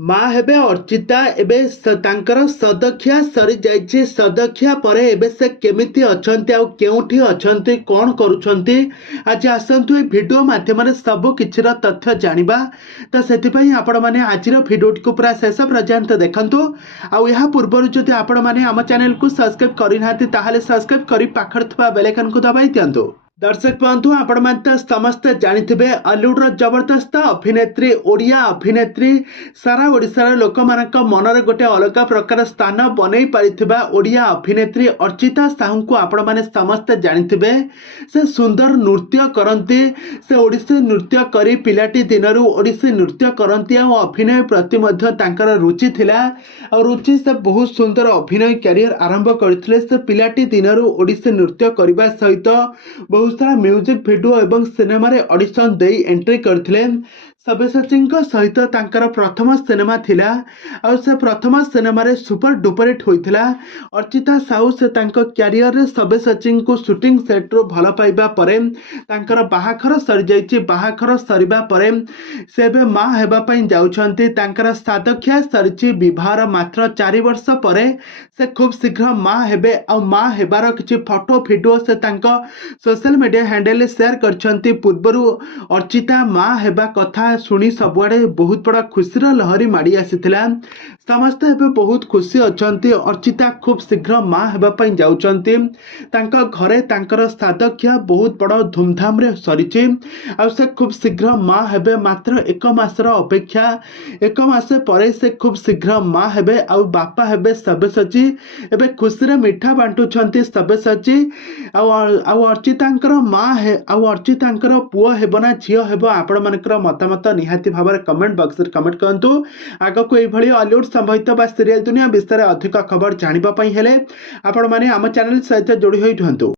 माँ हेबे अर्चिता एबे तांकर सदख्या सरी जाइए सदख्या परे एबे से केमिति अछंती आ केउठी अछंती कोन करूछंती आज आसंतु ए वीडियो माध्यम सब किछि तथ्य जानिबा तो सेति पई आपण माने आजिर वीडियो को पूरा शेष पर्यंत देखंतु आ या पूर्व जदि आपण माने हम चैनल को सब्सक्राइब करि नाथि ताहाले सब्सक्राइब करि पाखर थबा बेल आइकन को दबाई दियंतु। दर्शक बंधु आपण माने समस्त जानिथिबे हॉलीवुड जबरदस्त अभिनेत्री ओडिया अभिनेत्री सारा ओडिशार लोक मानक मनरे गोटे अलग प्रकार स्थान बनई पारिथिबा ओडिया अभिनेत्री अर्चिता साहू को आपण माने समस्त जानिथिबे। से सुंदर नृत्य करती से ओडिसी नृत्य करी पिलाटी दिनरू ओडिसी नृत्य करती आ अभिनय प्रति मध्य तांकर रुचि थिला और रुचि से बहुत सुंदर अभिनय कैरियर आरंभ करथिले। से पिलाटी दिनरू ओडिसी नृत्य करबा सहित बहुत सारा म्यूजिक वीडियो एवं सिनेमा रे ऑडिशन दे एंट्री करथिले। सब्यसाची सहित तांकर प्रथम सिनेमा थिला और से प्रथम सिनेमा रे सुपर डुपर हिट होइथिला। अर्चिता साहू से तांको कैरियर रे सब्यसाची को शूटिंग सेट रो भल पाइबा परे तांकर बाहाखर सरी जाइछि। बाहाखर सरीबा परे से बे मां हेबा पई जाउछंती। तांकर सादख्या सरीछि विवाहर मात्र 4 वर्ष परे से खूब शीघ्र मां हेबे आ मां हेबार किछि फोटो वीडियो से तांको सोशल मीडिया हैंडल शेयर करछंती। पूर्वरु अर्चिता मां हेबा कथा शुणी सबुआडे बहुत बड़ा खुशीर लहरी माड़ी आसीथिला। समस्त एबे बहुत खुशी अछंती। अर्चिता खूब शीघ्र मां हेबा पई जाउछंती। तांका घरे तांकर सादख्या बहुत बड़ धूमधाम रे सरीछि आ से खूब शीघ्र मां हेबे। मात्र 1 मासर अपेक्षा 1 मास परे से खूब शीघ्र मां हेबे आ बापा हेबे। सब्यसाची एबे खुशी रे मिठा बांटुछंती सब्यसाची आ अर्चितांकर मां हे आ अर्चितांकर पुओ हेबना झियो हेबो आपण मानकर मतामत निहाती भाव कमेंट बॉक्स रे कमेंट करंतु। आगो को एभली हॉलीवुड संबंधित बा सीरियल दुनिया विषय अधिक खबर जानिबा पई हेले आपण माने हम चैनल सहित जोड़ी होई रहंतु।